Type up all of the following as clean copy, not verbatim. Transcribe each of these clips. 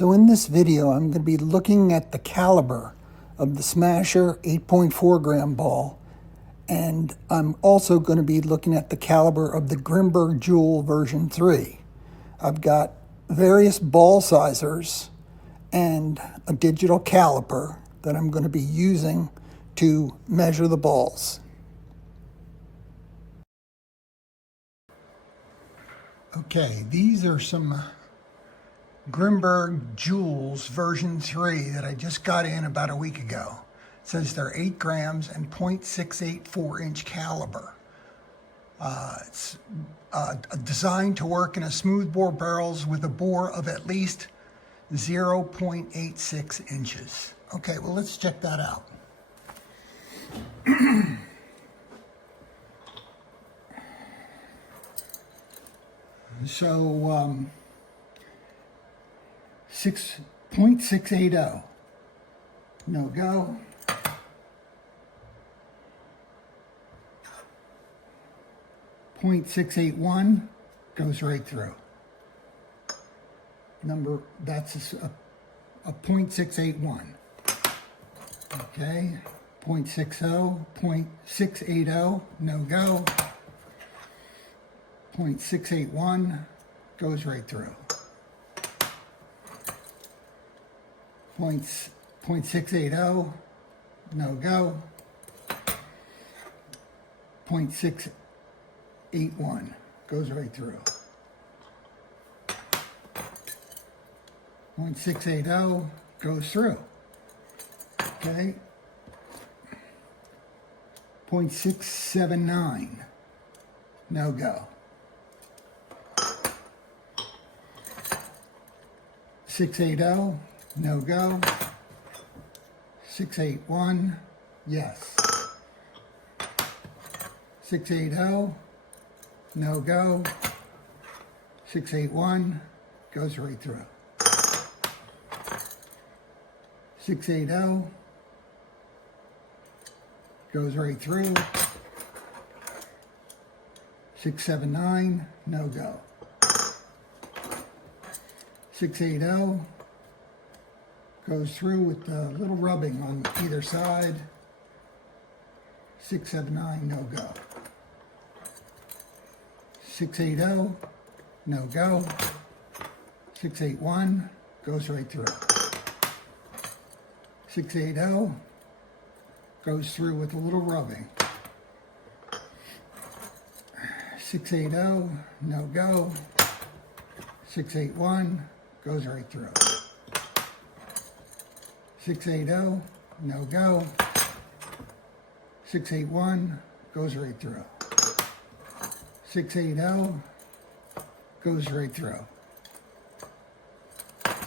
So in this video, I'm going to be looking at the caliber of the Smasher 8.4 gram ball, and I'm also going to be looking at the caliber of the Grimburg JUL version 3. I've got various ball sizers and a digital caliper that I'm going to be using to measure the balls. Okay, these are some Grimburg JULs version 3 that I just got in about a week ago. It says they're 8 grams and 0.684 inch caliber. It's designed to work in a smoothbore barrels with a bore of at least 0.86 inches. Okay, well, let's check that out. So, 0.680, no go. 0.681 goes right through. That's a 0.681. Okay, 0.60, 0.680, no go. 0.681 goes right through. 0.680, no go. 0.681 goes right through. 0.680 goes through. Okay. 0.679, no go. 680, no go. 681, yes. 680, no go. 681 goes right through. 680 goes right through. 679, no go. 680 goes through with a little rubbing on either side. 679, no go. 680, no go. 681 goes right through. 680 goes through with a little rubbing. 680, no go. 681 goes right through. 680, no go. 681 goes right through. 680 goes right through.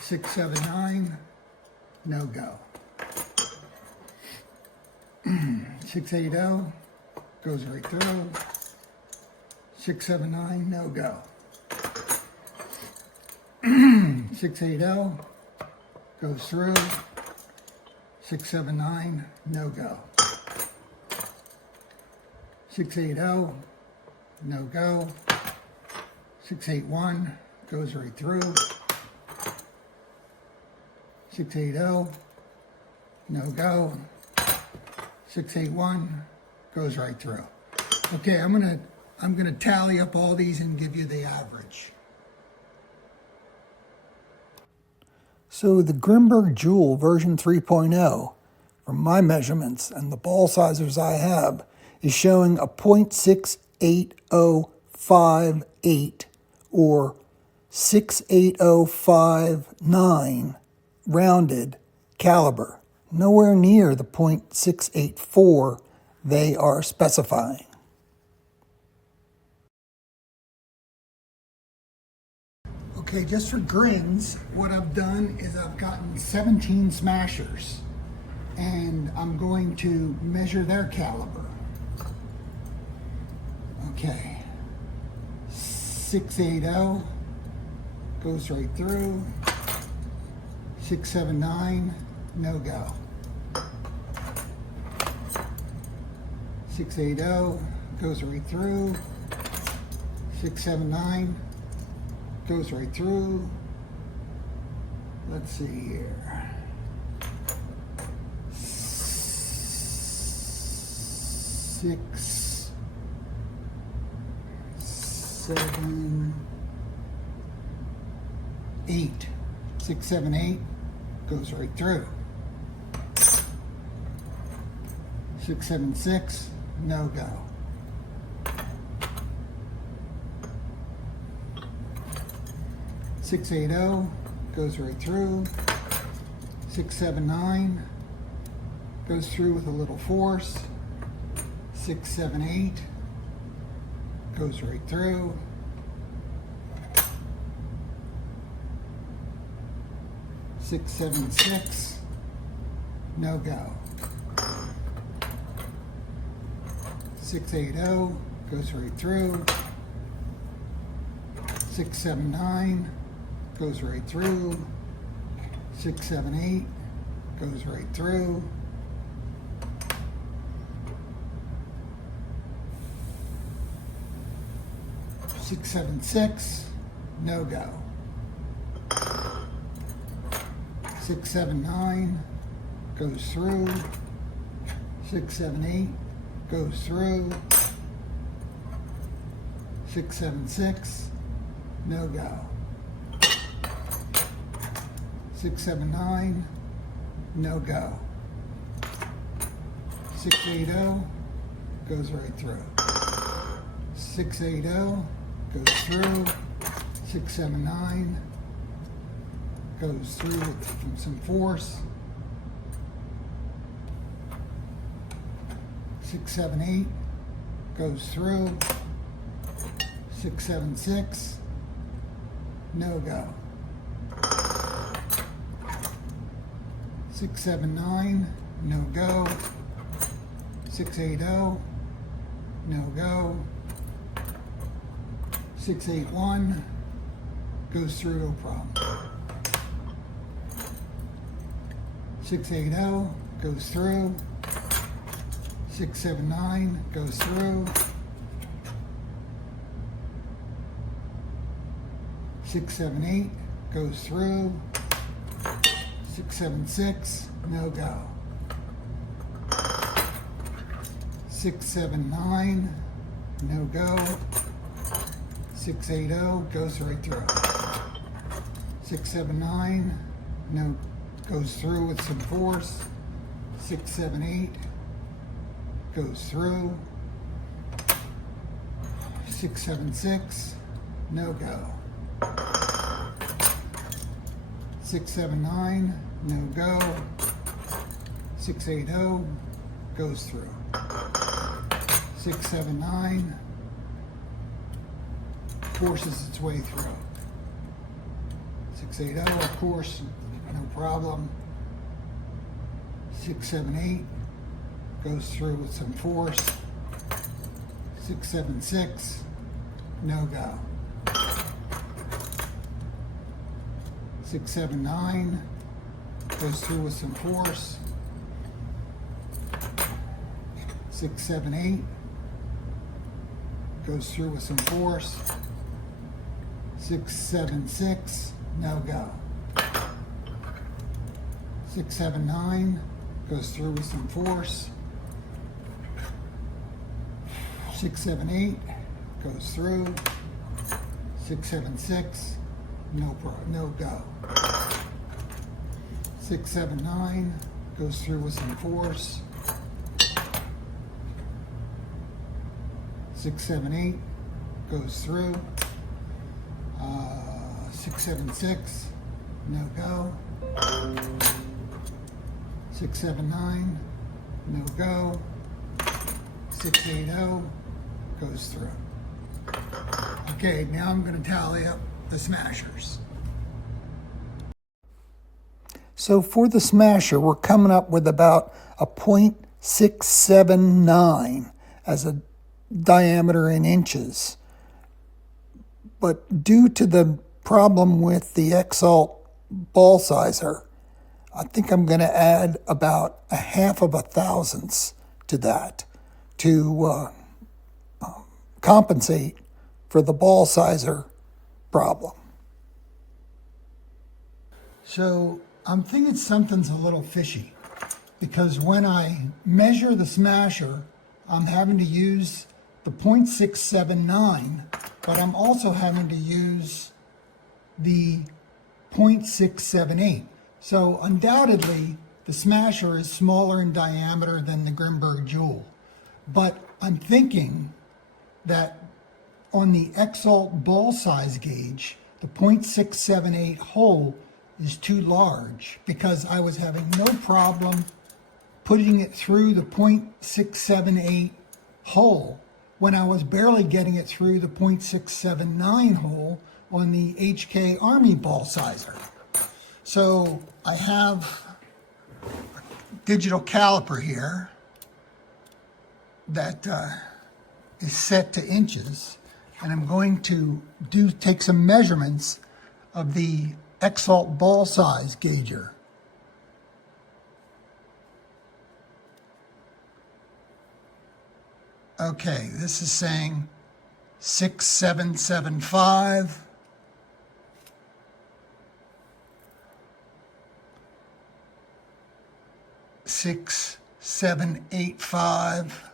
679, no go. 680 goes right through. 679, no go. 680 goes through. 679, no go. 680, no go. 681 goes right through. 680, no go. 681 goes right through. Okay, I'm gonna tally up all these and give you the average. So the Grimburg JUL version 3.0, from my measurements and the ball sizers I have, is showing a 0.68058 or 68059 rounded caliber, nowhere near the 0.684 they are specifying. Okay, just for grins, what I've done is I've gotten 17 Smashers, and I'm going to measure their caliber. Okay, 680 goes right through. 679, no go. 680 goes right through. 679 goes right through. let's see here. 6, 7, 8. 6, 7, 8 goes right through. 6, 7, 6, no go. 6, 8, 0 goes right through. 6, 7, 9 goes through with a little force. 6, 7, 8 goes right through. 6, 7, 6, no go. 6, 8, 0 goes right through. 6, 7, 9 goes right through. 6, 7, 8 goes right through. 6, 7, 6, no go. 6, 7, 9 goes through. 6, 7, 8 goes through. 6, 7, 6, no go. 6, 7, 9, no go. 6, 8, 0 goes right through. 6, 8, 0 goes through. 6, 7, 9 goes through with some force. 6, 7, 8 goes through. 6, 7, 6, no go. 6, 7, 9, no go. 6, 8, 0, no go. 6, 8, 1 goes through, no problem. 6, 8, 0 goes through. 6, 7, 9 goes through. 6, 7, 8 goes through. 6, 7, 6, no go. 6, 7, 9, no go. 6, 8, 0 goes right through. 6, 7, 9, no, goes through with some force. 6, 7, 8 goes through. 6, 7, 6, no go. 6, 7, 9, no go. 6, 8, 0 goes through. 6, 7, 9 forces its way through. 6, 8, 0, of course, no problem. 6, 7, 8 goes through with some force. 6, 7, 6, no go. 6, 7, 9 goes through with some force. 6, 7, 8 goes through with some force. 6, 7, 6, no go. 6, 7, 9 goes through with some force. 6, 7, 8 goes through. 6, 7, 6, no go. 6, 7, 9 goes through with some force. 6, 7, 8 goes through. 6, 7, 6, no go. 6, 7, 9, no go. 6, 8, 0 goes through. Okay, now I'm going to tally up the smashers. So for the smasher, we're coming up with about a .679 as a diameter in inches. But due to the problem with the Exalt ball sizer, I think I'm going to add about a half of a thousandths to that to compensate for the ball sizer problem. So I'm thinking something's a little fishy, because when I measure the Smasher, I'm having to use the .679, but I'm also having to use the .678. So undoubtedly, the Smasher is smaller in diameter than the Grimburg JUL. But I'm thinking that on the Exalt ball size gauge, the .678 hole is too large, because I was having no problem putting it through the .678 hole when I was barely getting it through the .679 hole on the HK Army ball sizer. So I have a digital caliper here that is set to inches, and I'm going to take some measurements of the Exalt ball size gauger. Okay, this is saying 6775. 6785.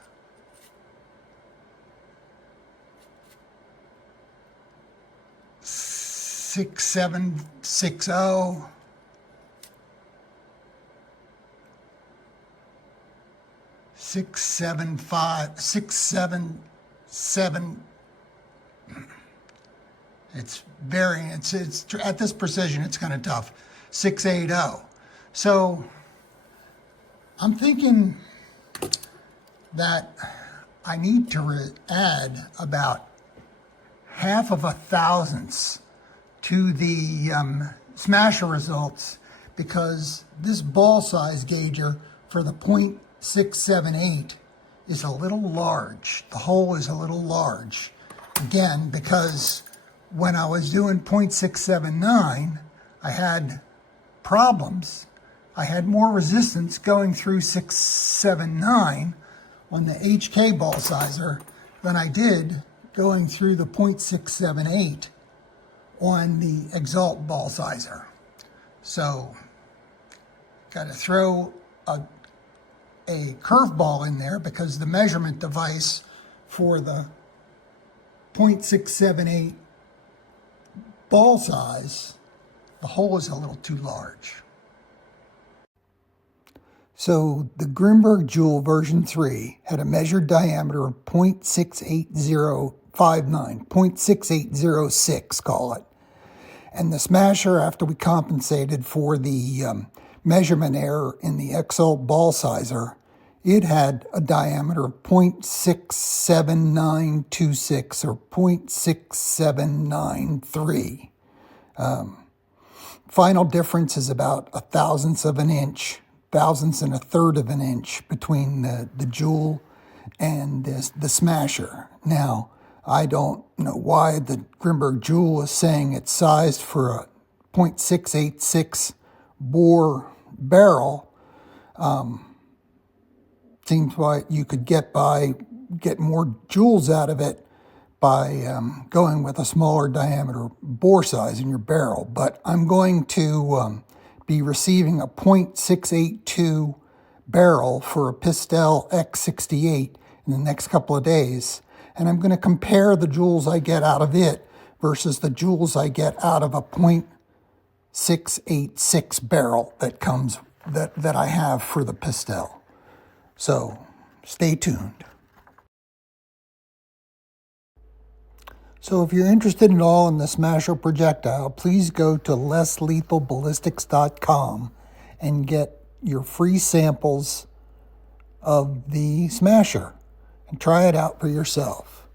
6760. 675, 677. It's varying. It's at this precision, it's kind of tough. 680. So I'm thinking that I need to add about half of a thousandths to the Smasher results, because this ball size gauger for the .678 is a little large. The hole is a little large. Again, because when I was doing .679, I had problems. I had more resistance going through 679 on the HK ball sizer than I did going through the .678 on the Exalt ball sizer. So, got to throw a curveball in there, because the measurement device for the .678 ball size, the hole is a little too large. So the Grimburg JUL version 3 had a measured diameter of .68059, .6806, call it. And the Smasher, after we compensated for the measurement error in the Exalt ball sizer, it had a diameter of .67926 or .6793. Final difference is about a thousandth of an inch, thousandths and a third of an inch between the JUL and the Smasher. Now, I don't know why the Grimburg JUL is saying it's sized for a .686 bore barrel. Seems like you could get more joules out of it by going with a smaller diameter bore size in your barrel. But I'm going to be receiving a .682 barrel for a Pistol X68 in the next couple of days. And I'm going to compare the joules I get out of it versus the joules I get out of a .686 barrel that I have for the Pistol. So stay tuned. So if you're interested at all in the Smasher projectile, please go to LessLethalBallistics.com and get your free samples of the Smasher and try it out for yourself.